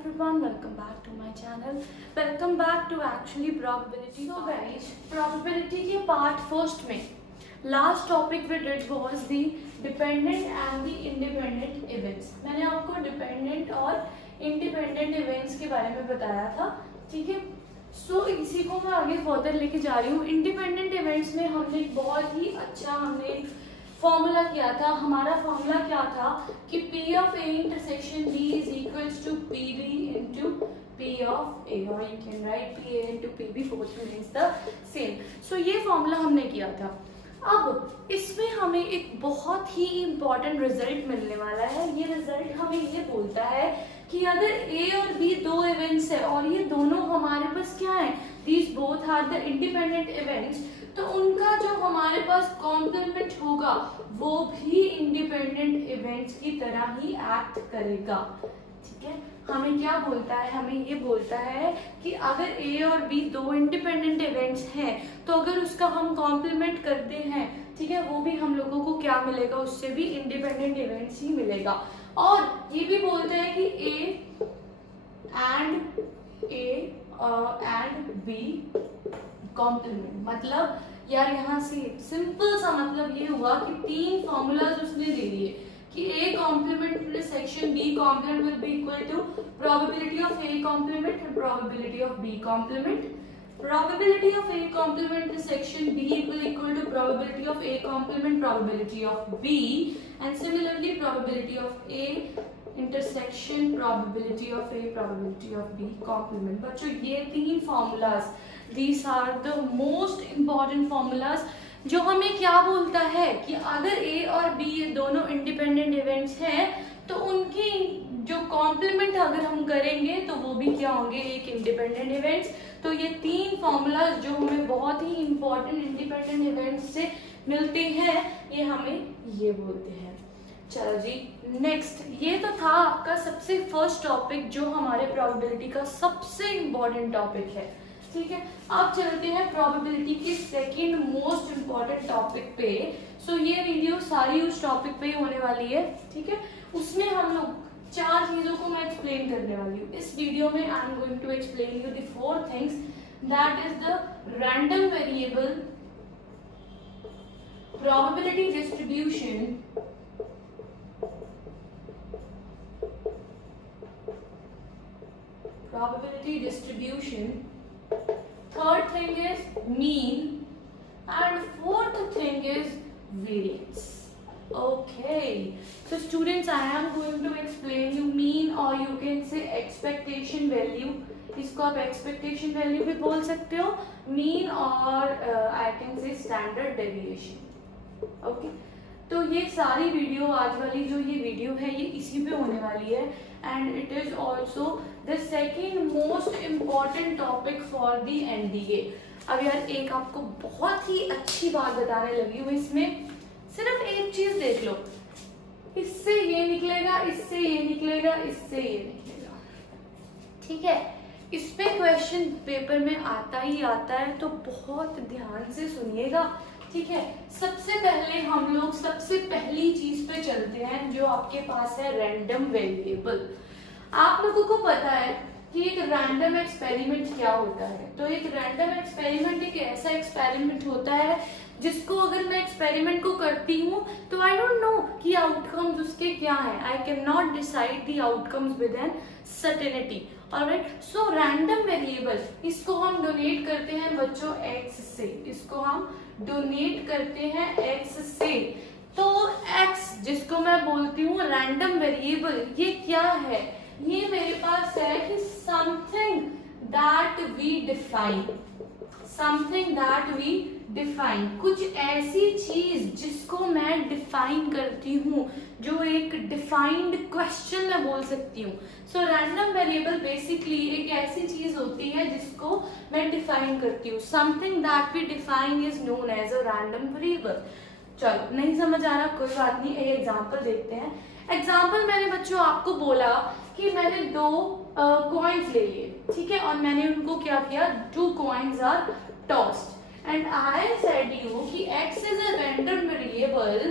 everyone, welcome back to my channel. Welcome back to actually probability. So guys, probability के part first में last topic we did was the dependent and the independent events. मैंने आपको dependent और independent events के बारे में बताया था, ठीक है. सो इसी को मैं आगे फर्दर लेके जा रही हूँ. इंडिपेंडेंट इवेंट्स में हमने एक बहुत ही अच्छा फॉर्मूला किया था. हमारा फॉर्मूला क्या था कि P of A intersection B is equals to PB into P of A, or you can write PA into PB, both means the same. So ये फॉर्मूला हमने किया था. अब इसमें हमें एक बहुत ही इम्पॉर्टेंट रिजल्ट मिलने वाला है. ये रिजल्ट हमें ये बोलता है कि अगर A और B दो इवेंट्स है और ये दोनों हमारे पास क्या है, these both are the independent events, तो उनका जो हमारे पास कॉम्प्लीमेंट होगा वो भी इंडिपेंडेंट इवेंट्स की तरह ही एक्ट करेगा. ठीक है, हमें क्या बोलता है, हमें ये बोलता है कि अगर A और B दो इंडिपेंडेंट इवेंट्स हैं तो अगर उसका हम कॉम्प्लीमेंट करते हैं, ठीक है, वो भी हम लोगों को क्या मिलेगा, उससे भी इंडिपेंडेंट इवेंट्स ही मिलेगा. और ये भी बोलते हैं कि A and B कॉम्प्लीमेंट. मतलब यार यहाँ से सिंपल सा मतलब ये हुआ कि तीन फॉर्मूलाज उसने दे दिए कि A complement intersection B complement will be equal to probability of A complement and probability of B complement. Probability of A complement intersection B will equal to probability of A complement probability of B, and similarly probability of A intersection probability of A probability of B complement. बच्चों ये तीन formulas, these are the most important formulas जो हमें क्या बोलता है कि अगर A और B ये दोनों independent events हैं तो उनकी जो कॉम्प्लीमेंट अगर हम करेंगे तो वो भी क्या होंगे, एक इंडिपेंडेंट इवेंट्स. तो ये तीन फॉर्मूलाज जो हमें बहुत ही इंपॉर्टेंट इंडिपेंडेंट इवेंट्स से मिलते हैं, ये हमें ये बोलते हैं. चलो जी, नेक्स्ट ये तो था आपका सबसे फर्स्ट टॉपिक जो हमारे प्रोबेबिलिटी का सबसे इंपॉर्टेंट टॉपिक है. ठीक है, अब चलते हैं प्रोबेबिलिटी के सेकंड मोस्ट इम्पॉर्टेंट टॉपिक पे. सो ये वीडियो सारी उस टॉपिक पे ही होने वाली है. ठीक है, उसमें हम लोग चार चीजों को मैं एक्सप्लेन करने वाली हूँ. इस वीडियो में I am going to explain you the four things, that is the random variable, probability distribution, third thing is mean, and fourth thing is variance. Okay, so students, I am going to explain you mean, or you can say expectation value. इसको आप expectation value भी बोल सकते हो, mean और I can say standard deviation. Okay, तो ये सारी वीडियो, आज वाली जो ये वीडियो है ये इसी पे होने वाली है, and it is also the second most important topic for the NDA. अब यार एक आपको बहुत ही अच्छी बात बताने लगी हूँ. इसमें सिर्फ एक चीज देख लो, इससे ये निकलेगा, इससे ये निकलेगा, इससे ये निकलेगा. ठीक है, इस पे क्वेश्चन पेपर में आता ही आता है, तो बहुत ध्यान से सुनिएगा. ठीक है, सबसे पहले हम लोग सबसे पहली चीज पे चलते हैं जो आपके पास है रैंडम वेरिएबल. आप लोगों को पता है कि एक रैंडम एक्सपेरिमेंट क्या होता है. तो एक रैंडम एक्सपेरिमेंट एक ऐसा एक्सपेरिमेंट होता है जिसको अगर मैं एक्सपेरिमेंट को करती हूँ तो आई डोंट नो कि आउटकम्स उसके क्या है. I can not decide the outcomes with an certainty. Alright, so random variable, इसको हम डोनेट करते हैं बच्चों x से. इसको हम डोनेट करते हैं x से. तो x जिसको मैं बोलती हूँ रैंडम वेरिएबल, ये क्या है, ये मेरे पास है कि something that we define, something that we define, कुछ ऐसी चीज जिसको मैं डिफाइन करती हूँ, जो एक डिफाइंड क्वेश्चन मैं बोल सकती हूँ. सो रैंडम वेरिएबल बेसिकली एक ऐसी चीज होती है जिसको मैं डिफाइन करती हूँ. Something that we define is known as a random variable. चलो, नहीं समझ आ रहा, कोई बात नहीं, एक एग्जाम्पल देखते हैं. एग्जाम्पल मैंने बच्चों आपको बोला कि मैंने दो कॉइन्स ले लिए. ठीक है, और मैंने उनको क्या किया, 2 coins are tossed, and I said you कि x is a random variable,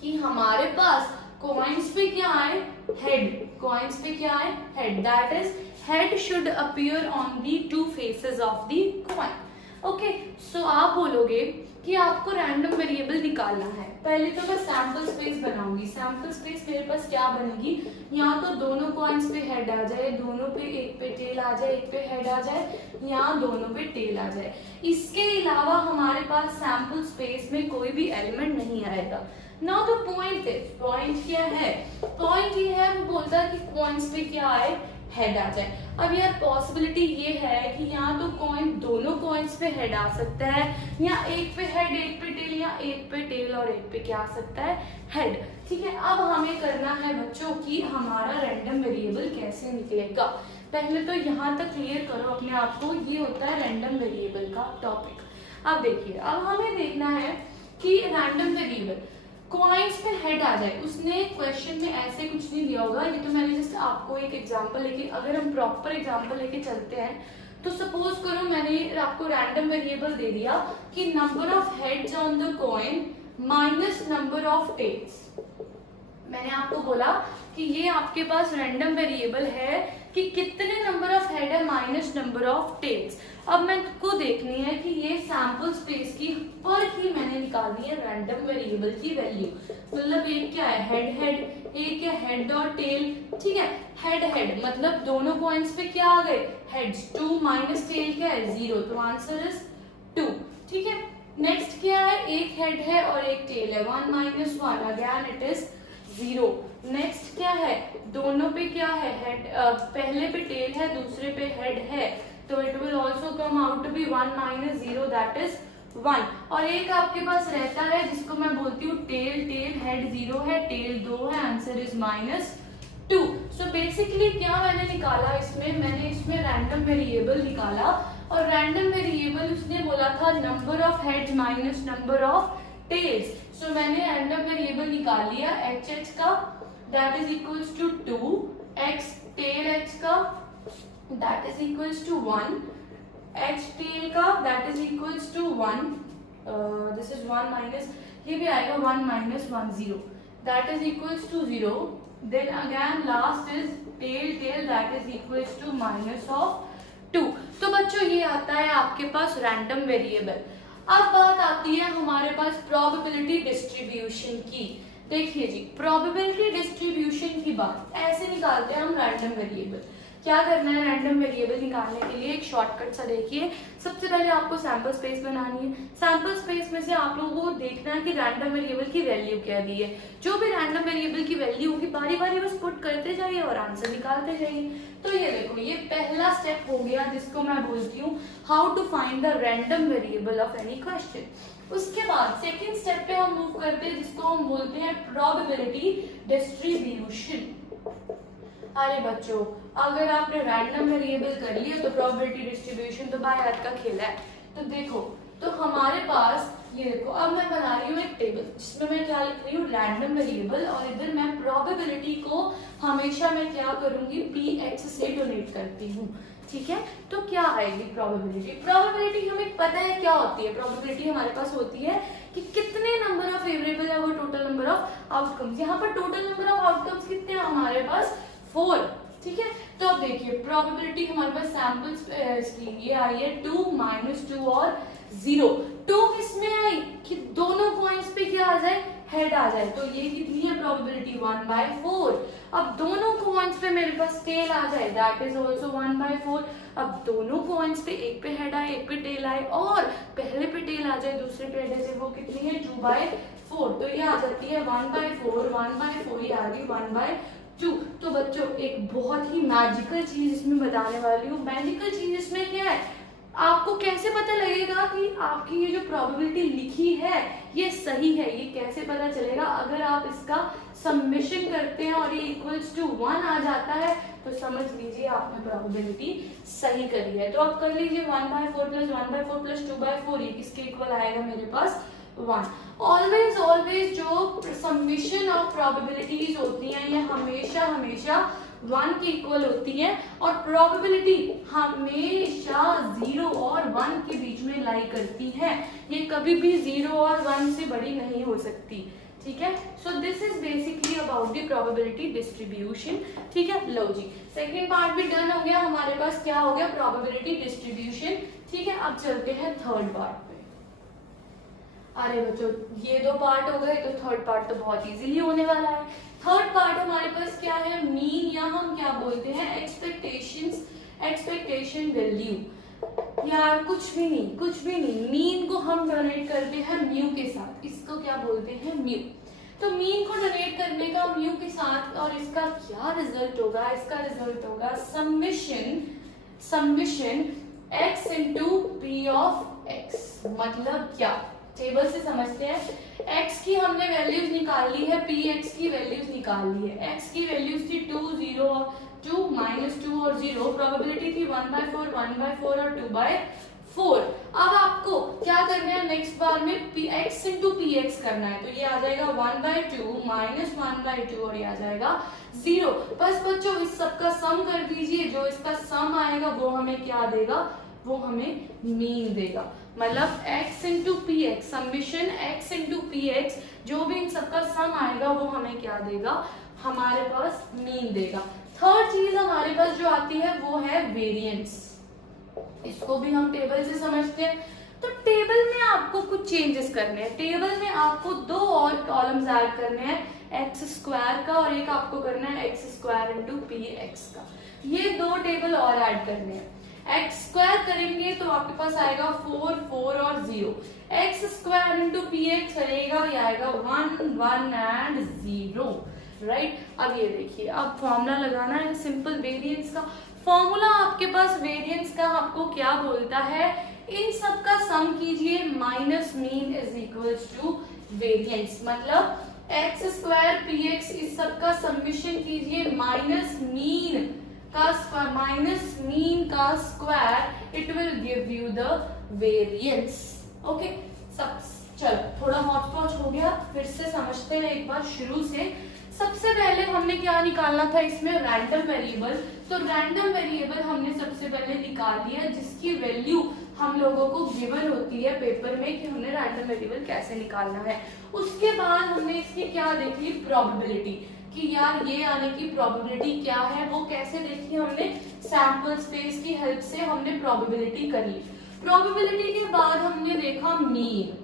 कि हमारे पास coins पे क्या आए, हेड, कॉइन्स पे क्या है, head, that is head should appear on the two faces of the coin. Okay, so आप बोलोगे कि आपको रैंडम वेरिएबल निकालना है। पहले तो मैं सैंपल स्पेस बनाऊंगी। सैंपल स्पेस मेरे पास क्या बनेगी, यहाँ तो दोनों कॉइन्स पे हेड आ जाए, दोनों पे एक पे टेल आ जाए, एक पे हेड आ जाए, यहाँ दोनों पे टेल आ जाए। इसके अलावा हमारे पास सैंपल स्पेस में कोई भी एलिमेंट नहीं आएगा। Now the point is, point क्या है, पॉइंट ये है, वो बोलता है कि कॉइन्स पे क्या आए, हेड आ जाए। अब यार पॉसिबिलिटी ये है कि यहाँ तो कॉइन, दोनों कॉइन्स पे हेड आ सकता है, या एक पे हेड एक पे टेल, या एक पे टेल और एक पे क्या आ सकता है, हेड। ठीक है, अब हमें करना है बच्चों कि हमारा रैंडम वेरिएबल कैसे निकलेगा। पहले तो यहाँ तक क्लियर करो अपने आप को, ये होता है रैंडम वेरिएबल का टॉपिक। अब देखिए, अब हमें देखना है कि रैंडम वेरिएबल कॉइन्स पे हेड आ जाए। उसने क्वेश्चन में ऐसे कुछ नहीं दिया होगा, ये तो मैंने जस्ट आपको एक एग्जांपल लेके, अगर हम प्रॉपर एग्जांपल लेके चलते हैं तो सपोज करो मैंने आपको रैंडम वेरिएबल दे दिया कि number of heads on the coin minus number of tails. मैंने आपको बोला कि ये आपके पास रैंडम वेरिएबल है कि कितने नंबर ऑफ हेड है माइनस नंबर ऑफ टेल्स। अब मैं को देखनी है कि ये सैंपल स्पेस की पर ही मैंने निकालनी है रैंडम वेरिएबल की वैल्यू। मतलब एक क्या है, हेड हेड, एक है हेड और टेल। ठीक है, हेड हेड मतलब दोनों पॉइंट्स पे क्या आ गए, हेड्स, 2 माइनस टेल क्या है, 0, तो आंसर इज 2। ठीक है, नेक्स्ट क्या है, एक हेड है और एक टेल है, 1 minus 1, again it is 0। Next क्या है, दोनों पे क्या है, हेड, पहले पे टेल है, दूसरे पे हेड है, तो it will also come out to be 1 minus 0, that is 1। और एक आपके पास रहता है जिसको मैं बोलती हूँ टेल, टेल, हेड 0 है, टेल 2 है, आंसर इज -2। सो बेसिकली क्या मैंने निकाला इसमें, मैंने इसमें रैंडम वेरिएबल निकाला, और रैंडम वेरिएबल उसने बोला था number of heads minus number of tails. So मैंने रैंडम वेरिएबल निकाल लिया एच का, that is equals to 2, X tail H का that is equals to 1, H tail का that is equals to 1, this is 1 minus, ये भी आएगा 1 minus 1, 0, that is equals to 0। Then again last is tail tail that is equals to minus of 2। तो बच्चों ये आता है आपके पास रैंडम वेरिएबल। अब बात आती है हमारे पास प्रोबेबिलिटी डिस्ट्रीब्यूशन की। देखिए जी, प्रोबेबिलिटी डिस्ट्रीब्यूशन की बात ऐसे निकालते हैं हम रैंडम वेरिएबल। क्या करना है रैंडम वेरिएबल निकालने के लिए, एक शॉर्टकट सा देखिए। सबसे पहले आपको सैंपल स्पेस बनानी है। सैंपल स्पेस में से आप लोगों को देखना है कि रैंडम वेरिएबल की वैल्यू क्या दी है। जो भी रैंडम वेरिएबल की वैल्यू होगी बारी बारी बस पुट करते जाइए और आंसर निकालते जाइए। तो ये देखो, ये पहला स्टेप हो गया जिसको मैं बोलती हूँ how to find the random variable of any question. उसके बाद सेकेंड स्टेप पे हम मूव करते हैं जिसको हम बोलते हैं प्रोबेबिलिटी डिस्ट्रीब्यूशन। अरे बच्चों, अगर आपने रैंडम वेरिएबल कर लिया तो प्रोबेबिलिटी डिस्ट्रीब्यूशन तो बाय हाथ का खेल है। तो देखो, तो हमारे पास ये देखो, अब मैं बना रही हूँ एक टेबल जिसमें मैं क्या लिख रही हूँ, रैंडम वेरिएबल, और इधर मैं प्रोबेबिलिटी को हमेशा मैं क्या करूंगी, px से डोनेट करती हूँ। ठीक है, तो क्या आएगी प्रोबेबिलिटी। प्रोबेबिलिटी हमें पता है क्या होती है। प्रोबेबिलिटी हमारे पास होती है कि कितने नंबर ऑफ वेरिएबल है वो टोटल नंबर ऑफ आउटकम्स। यहाँ पर टोटल नंबर ऑफ आउटकम्स कितने हैं हमारे पास, 4। ठीक है, तो अब देखिए प्रोबेबिलिटी हमारे पास सैंपल्स की ये आई है 2 माइनस 2 और 0। 2 किसमें आई कि दोनों पॉइंट्स पे क्या आ जाए, हेड आ जाए, तो ये कितनी है प्रोबेबिलिटी 1/4। अब दोनों पॉइंट्स पे मेरे पास टेल आ जाए, दैट इज आल्सो 1/4। अब दोनों पॉइंट्स पे एक पे हेड आए एक पे टेल आए, और पहले पे टेल आ जाए दूसरे पे हेड आए, वो कितनी है 2/4। तो ये आ जाती है 1/4, 1/4 ये आ गई 1/2। तो बच्चों एक बहुत ही मैजिकल चीज इसमें बताने वाली हूँ। मैजिकल चीज इसमें क्या है, आपको कैसे पता लगेगा कि आपकी ये जो प्रोबेबिलिटी लिखी है ये सही है, ये कैसे पता चलेगा। अगर आप इसका सबमिशन करते हैं और ये इक्वल्स टू 1 आ जाता है तो समझ लीजिए आपने प्रोबेबिलिटी सही करी है। तो आप कर लीजिए 1/4 प्लस 1/4 प्लस 2/4, ये किसके इक्वल आएगा मेरे पास 1। ऑलवेज ऑलवेज जो सबमिशन ऑफ प्रोबेबिलिटीज होती हैं ये हमेशा हमेशा 1 के इक्वल होती है, और प्रोबेबिलिटी हमेशा 0 और 1 के बीच में लाई करती है। ये कभी भी 0 और 1 से बड़ी नहीं हो सकती। ठीक है। So this is basically about the probability distribution, ठीक है। लो जी, सेकेंड पार्ट भी डन हो गया हमारे पास, क्या हो गया, प्रोबेबिलिटी डिस्ट्रीब्यूशन, ठीक है। अब चलते हैं थर्ड पार्ट पे। अरे बच्चों ये दो पार्ट हो गए, तो थर्ड पार्ट तो बहुत इजीली होने वाला है। थर्ड पार्ट हमारे पास क्या है, मीन, या हम क्या बोलते हैं, एक्सपेक्टेशंस, एक्सपेक्टेशन वैल्यू। यार कुछ भी नहीं, मीन को हम डोनेट करते हैं म्यू के साथ, इसको क्या बोलते हैं, म्यू। तो मीन को डोनेट करने का म्यू के साथ, और इसका क्या रिजल्ट होगा, इसका रिजल्ट होगा summation x into P of x। मतलब क्या, टेबल से समझते हैं। x की हमने वैल्यूज निकाल ली है, px की वैल्यूज निकाल ली है। x की वैल्यूज थी 2, 0, 2, -2 और 0। प्रोबेबिलिटी थी 1/4, 1/4 और 2/4। अब आपको क्या करना है, नेक्स्ट बार में x इंटू पी एक्स करना है। तो ये आ जाएगा 1/2 -1/2 और ये आ जाएगा 0। बस बच्चों इस सबका सम कर दीजिए, जो इसका सम आएगा वो हमें क्या देगा, वो हमें मीन देगा। मतलब x into P x, summation x into P x, जो भी इन सबका सम आएगा वो हमें क्या देगा, हमारे पास मीन देगा। थर्ड चीज हमारे पास जो आती है वो है वेरिएंस। इसको भी हम टेबल से समझते हैं। तो टेबल में आपको कुछ चेंजेस करने हैं। टेबल में आपको दो और कॉलम्स ऐड करने हैं, एक्स स्क्वायर का और एक आपको करना है x square into P x का। ये दो टेबल और ऐड करने हैं। एक्स स्क्वायर करेंगे तो आपके पास आएगा 4, 4 और 0। X square into P x करेगा, ये आएगा 1, 1 एंड 0, राइट। अब ये देखिए, अब फॉर्मूला लगाना है सिंपल वेरिएंस का। फॉर्मूला आपके पास वेरिएंस का आपको क्या बोलता है, इन सब का सम कीजिए minus mean is equals to variance. मतलब एक्स स्क्वायर पी एक्स, इस सब का समिशन कीजिए माइनस मीन का square, it will give you the variance. Okay, सब चलो थोड़ा हॉच पॉच हो गया, फिर से समझते हैं एक बार शुरू से। सबसे पहले हमने क्या निकालना था इसमें, रैंडम वेरिएबल। तो रैंडम वेरिएबल हमने सबसे पहले निकाल लिया, जिसकी वैल्यू हम लोगों को गिवन होती है पेपर में कि हमने रैंडम वेरिएबल कैसे निकालना है। उसके बाद हमने इसकी क्या देखी, प्रोबेबिलिटी, कि यार ये आने की प्रोबेबिलिटी क्या है, वो कैसे देखी हमने, सैंपल स्पेस की हेल्प से हमने प्रोबेबिलिटी कर ली। प्रोबेबिलिटी के बाद हमने देखा मीन।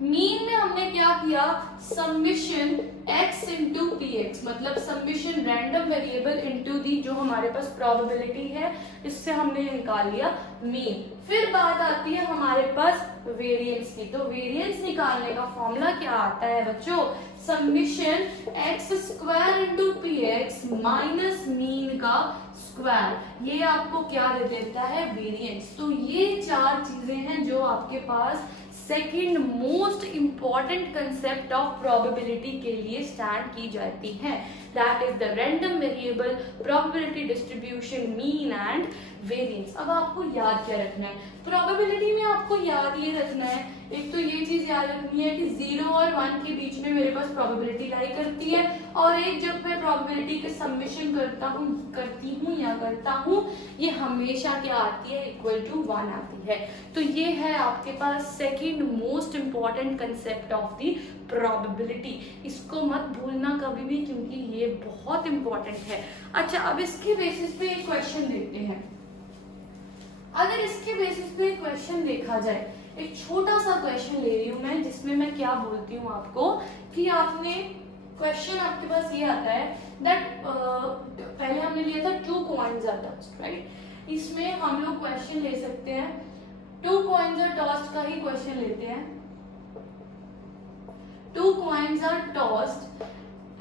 मीन में हमने क्या किया, summation x into P x, मतलब समिशन रैंडम वेरिएबल इंटू दी जो हमारे पास प्रोबेबिलिटी है, इससे हमने निकाल लिया मीन। फिर बात आती है हमारे पास वेरिएंस की। तो वेरिएंस निकालने का फॉर्मूला क्या आता है बच्चों, summation x square into P x minus mean का स्क्वायर। ये आपको क्या दे देता है, वेरिएंस। तो ये चार चीजें हैं जो आपके पास second most important concept of probability के लिए स्टैंड की जाती है। That is the random variable, probability distribution, mean and variance. अब आपको याद क्या रखना है, प्रोबेबिलिटी में आपको याद ये रखना है, एक तो ये चीज याद रखनी है कि 0 और 1 के बीच में मेरे पास प्रोबेबिलिटी लाई करती है, और एक जब मैं प्रोबेबिलिटी के समेशन करता हूँ ये हमेशा क्या आती है, इक्वल टू 1 आती है। तो ये है आपके पास second most important concept of the probability. इसको मत भूलना कभी भी, क्योंकि ये बहुत इंपॉर्टेंट है। अच्छा, अब इसके बेसिस पे एक क्वेश्चन देखते हैं। अगर इसके बेसिस पे एक क्वेश्चन देखा जाए, एक छोटा सा क्वेश्चन ले रही हूं मैं, जिसमें मैं क्या बोलती हूँ आपको कि आपने क्वेश्चन आपके पास ये आता है दैट पहले हमने लिया था 2 कॉइन्स आर टॉस्ड, राइट। इसमें हम लोग क्वेश्चन ले सकते हैं, 2 कॉइन्स आर टॉस्ड का ही क्वेश्चन लेते हैं। 2 coins are tossed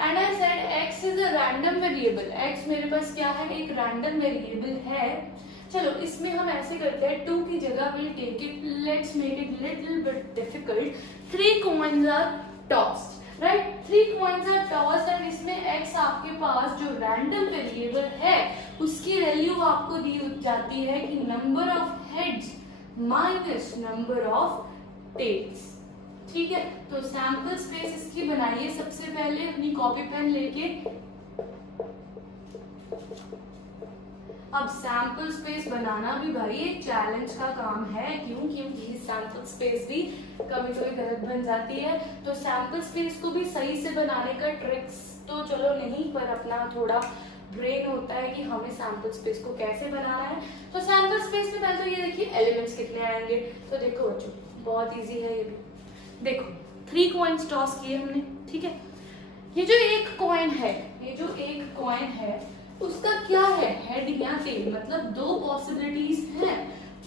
and I said x is a random variable. x मेरे पास क्या है, एक रैंडम वेरिएबल है। चलो इसमें हम ऐसे करते हैं, 2 की जगह will take it, let's make it little bit difficult. 3 coins are tossed, right. 3 coins are tossed and इसमें x आपके पास जो रैंडम वेरिएबल है उसकी वैल्यू आपको दी जाती है कि number of heads minus number of tails. ठीक है, तो सैंपल स्पेस इसकी बनाइए सबसे पहले अपनी कॉपी पेन लेके। अब सैंपल स्पेस बनाना भी भाई एक चैलेंज का काम है। क्यों? क्योंकि सैंपल स्पेस भी कभी कभी गलत बन जाती है। तो सैंपल स्पेस को भी सही से बनाने का ट्रिक्स तो चलो नहीं, पर अपना थोड़ा ब्रेन होता है कि हमें सैंपल स्पेस को कैसे बनाना है। तो सैंपल स्पेस में पहले तो ये देखिए एलिमेंट्स कितने आएंगे। तो देखो बच्चों बहुत इजी है ये भी। देखो 3 कॉइन्स टॉस किए हमने, ठीक है। ये जो एक कॉइन है, ये जो एक कॉइन है उसका क्या है, हेड या टेल, मतलब 2 पॉसिबिलिटीज हैं।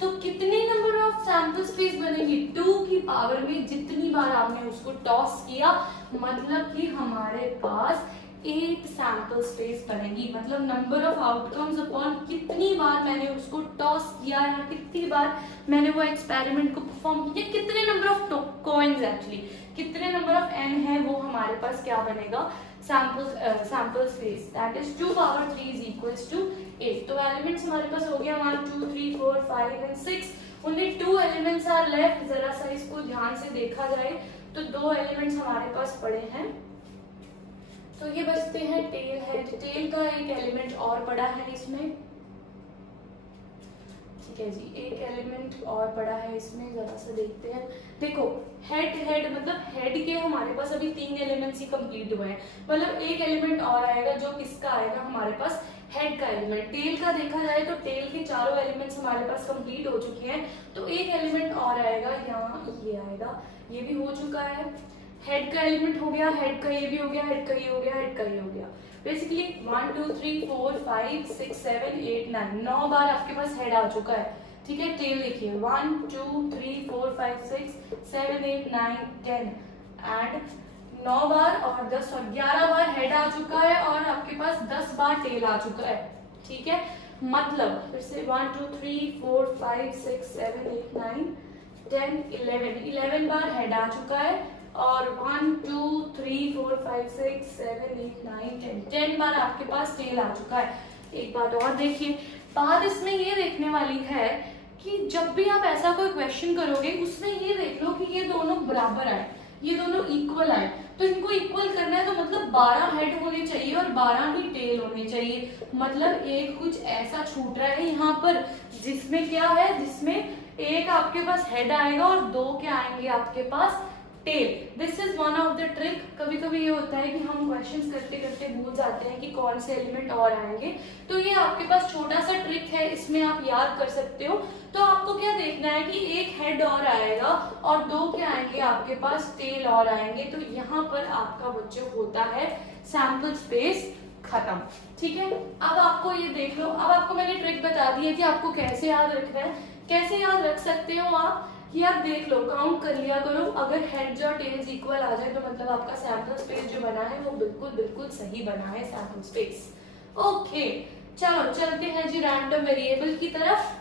तो कितने नंबर ऑफ सैंपल स्पेस बनेगी, 2 की पावर में जितनी बार आपने उसको टॉस किया, मतलब कि हमारे पास 8 सैंपल स्पेस बनेगी। मतलब नंबर ऑफ आउटकम्स अपॉन कितनी बार मैंने उसको टॉस किया या कितनी बार मैंने वो एक्सपेरिमेंट को परफॉर्म किया, कितने नंबर ऑफ कॉइन्स एक्चुअली, कितने नंबर ऑफ n है, वो हमारे पास क्या बनेगा, sample space, that is 2 power 3 is equals to 8। तो एलिमेंट्स हमारे पास हो गया 1 2 3 4 5 and 6। Only 2 elements are left. जरा सा इसको ध्यान से देखा जाए तो 2 एलिमेंट्स हमारे पास पड़े हैं। तो ये बचते हैं टेल हेड, टेल का एक एलिमेंट और पड़ा है इसमें, ठीक है जी, एक एलिमेंट और पड़ा है इसमें, जरा सा देखते हैं। देखो हेड मतलब हेड के हमारे पास अभी 3 एलिमेंट्स ही कंप्लीट हुए हैं, मतलब एक एलिमेंट और आएगा जो किसका आएगा, हमारे पास हेड का एलिमेंट। टेल का देखा जाए तो टेल के चारों एलिमेंट्स हमारे पास कंप्लीट हो चुके हैं, तो एक एलिमेंट और आएगा, यहाँ ये आएगा, ये भी हो चुका है। हेड का एलिमेंट हो गया, हेड का ये भी हो गया, हेड का ये हो गया, हेड का ये हो गया। बेसिकली 1 2 3 4 5 6 7 8 9 9 बार आपके पास हेड आ चुका है, ठीक है। टेल देखिए 1 2 3 4 5 6 7 8 9 10 एंड 9 बार और 10 और 11 बार हेड आ चुका है और आपके पास 10 बार टेल आ चुका है, ठीक है। मतलब फिर से 1 2 3 4 5 6 7 8 9 10 11 बार हेड आ चुका है और 1 2 3 4 5 6 7 8 9 10 बार आपके पास टेल आ चुका है। एक बात और देखिए, बात इसमें ये देखने वाली है कि जब भी आप ऐसा कोई क्वेश्चन करोगे उसमें ये देख लो कि ये दोनों बराबर आए, ये दोनों इक्वल आए, तो इनको इक्वल करना है तो मतलब 12 हेड होने चाहिए और 12 ही टेल होने चाहिए। मतलब एक कुछ ऐसा छूट रहा है यहाँ पर जिसमें क्या है, जिसमें एक आपके पास हेड आएगा और 2 क्या आएंगे आपके पास, tail. This is one of the trick. कभी कभी ये होता है कि हम क्वेश्चंस करते करते भूल जाते हैं कि कौन से एलिमेंट और आएंगे, तो ये आपके पास छोटा सा ट्रिक है, इसमें आप याद कर सकते हो। तो आपको क्या देखना है कि एक हेड और आएगा और 2 क्या आएंगे आपके पास, टेल और आएंगे। तो यहाँ पर आपका बच्चों होता है सैंपल स्पेस खत्म, ठीक है। अब आपको ये देख लो, अब आपको मैंने ट्रिक बता दी है कि आपको कैसे याद रखना है। कैसे याद रख सकते हो आप, ये आप देख लो, काउंट कर लिया करो, अगर हेड्स और टेल्स इक्वल आ जाए तो मतलब आपका सैंपल स्पेस जो बना है वो बिल्कुल सही बना है सैंपल स्पेस। ओके चलो चलते हैं जी रैंडम वेरिएबल की तरफ।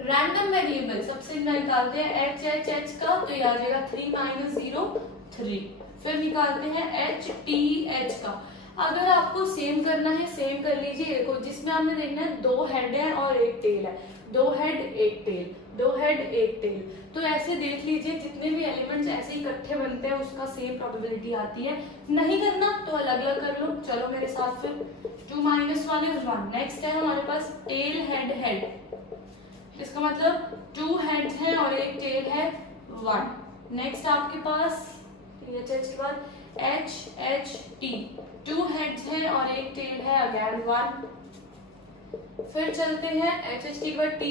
रैंडम वेरिएबल सबसे निकालते हैं h का, तो ये आ जाएगा 3 - 0 3। फिर निकालते हैं h का। अगर आपको सेम करना है सेम कर लीजिए। देखो जिसमें आपने देखना है 2 हेड है और 1 टेल है, 2 हेड 1 टेल, 2 हेड 1 टेल। तो ऐसे देख लीजिए जितने भी एलिमेंट्स ऐसे इकट्ठे बनते हैं उसका सेम प्रोबेबिलिटी आती है। नहीं करना तो अलग अलग कर लो। चलो मेरे साथ फिर 2 - 1 is 1। नेक्स्ट है हमारे पास टेल हेड हेड, इसका मतलब 2 हेड्स हैं और 1 टेल है 1। नेक्स्ट आपके पास h के बाद h 2 हेड्स हैं और 1 टेल है अगेन 1। फिर चलते हैं h के बाद t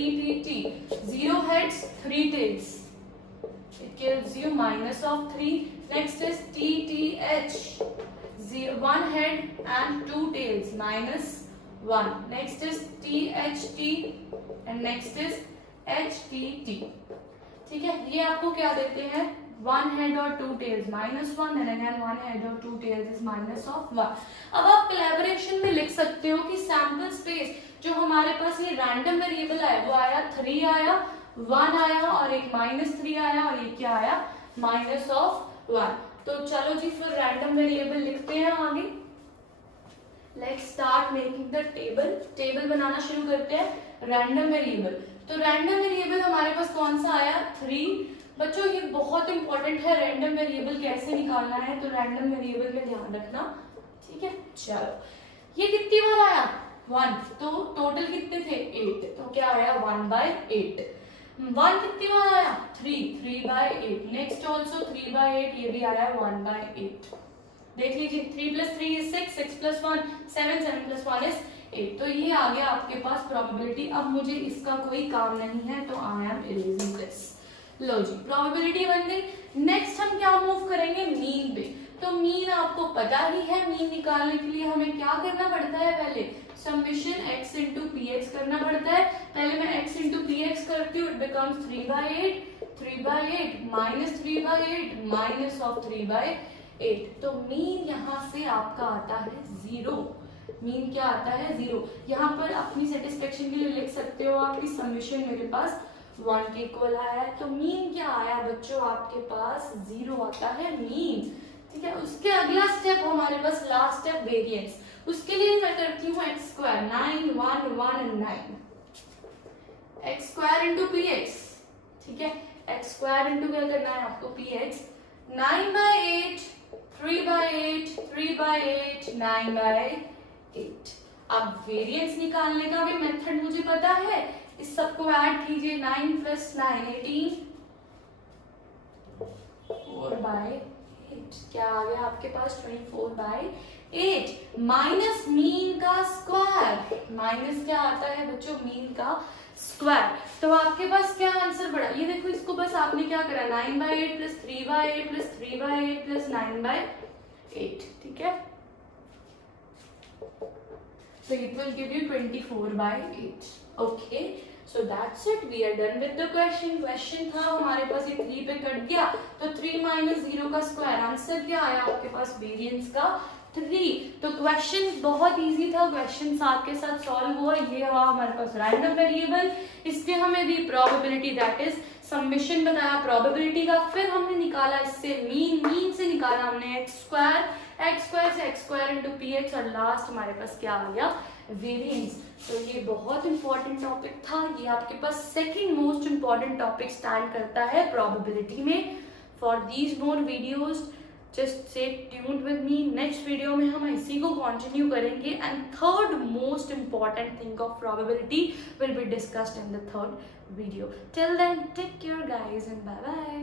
0 heads 3 tails, it gives you -3। next is t 1 head and 2 tails -1। next is t and next is h ठीक है। ये आपको क्या देते हैं, 1 head और 2 tails -1 and again 1 head और 2 tails is -1। अब आप कोलैबोरेशन में लिख सकते हो कि सैंपल स्पेस जो हमारे पास ये रैंडम वेरिएबल है वो आया 3 आया, 1 आया और एक -3 आया और ये क्या आया -1। तो चलो जी फिर रैंडम वेरिएबल लिखते हैं आगे। Let's start making the table बनाना शुरू करते हैं रैंडम वेरिएबल। तो रैंडम वेरिएबल हमारे पास कौन सा आया 3। बच्चों ये बहुत इंपॉर्टेंट है, रैंडम वेरिएबल कैसे निकालना है, तो रैंडम वेरिएबल में ध्यान रखना, ठीक है। चलो ये कितनी बार आया 1, तो टोटल कितने थे 8, तो क्या आया 1/8। 1 कितनी बार आया 3/8। नेक्स्ट ऑल्सो 3/8, ये भी आ रहा है 1/8। देख लीजिए 3 + 3 is 6, 6 + 1 7, 7 + 1 is 8। तो ये आ गया आपके पास प्रोबेबिलिटी। अब मुझे इसका कोई काम नहीं है तो आई एम इरेजिंग दिस। लो जी, प्रोबेबिलिटी बन गई। नेक्स्ट हम क्या मूव करेंगे, मीन पे। तो मीन आपको पता ही है, मीन निकालने के लिए हमें क्या करना पड़ता है, पहले समेशन x * px करना पड़ता है। पहले मैं x * px करती हूँ, इट बिकम्स 3/8, 3/8 - 3/8 माइनस ऑफ 3/8। तो मीन यहाँ से आपका आता है 0। मीन क्या आता है 0। यहाँ पर अपनी सेटिस्फेक्शन के लिए लिख सकते हो आप कि समेशन मेरे पास 1 के इक्वल आया है। तो मीन क्या आया बच्चों, आपके पास 0 आता है मीन। ठीक है, उसके अगला स्टेप हमारे पास लास्ट स्टेप वेरिएंस। उसके लिए मैं करती हूँ x², 9 1 1 9, x² * px। ठीक है, x² इंटू क्या करना है आपको px। 9/8, 3/8, 3/8, 9/8। अब वेरिएंस निकालने का भी मेथड मुझे पता है। इस सबको ऐड कीजिए, 9 + 9 18, 4/8। क्या आ गया आपके पास 24/8 माइनस मीन का स्क्वायर। माइनस क्या आता है बच्चों, मीन का स्क्वायर। तो आपके पास क्या आंसर बढ़ा, ये देखो, इसको बस आपने क्या करा 9/8 + 3/8 + 3/8 + 9/8। ठीक है, so it will give you 24/8। okay, so that's it, we are done with the question था हमारे पास, ये 3 पे कट गया तो 3 - 0 का स्क्वायर। आंसर क्या आया आपके पास, वेरिएंस का 3। तो क्वेश्चन बहुत इजी था, क्वेश्चन साथ के साथ सॉल्व हुआ। ये हुआ हमारे पास रैंडम वेरिएबल, इसके हमें दी प्रोबेबिलिटी, दैट इज समेशन बताया प्रोबेबिलिटी का। फिर हमने निकाला इससे मीन, मीन से निकाला हमने x² से x² * px, और लास्ट हमारे पास क्या आ गया, वेरिएंस। तो ये बहुत इंपॉर्टेंट टॉपिक था। ये आपके पास second most important topic stand करता है प्रोबेबिलिटी में। For these more videos just stay tuned with me. Next video में हम इसी को कंटिन्यू करेंगे and third most important thing of probability will be discussed in the third video. Till then take care guys and bye bye.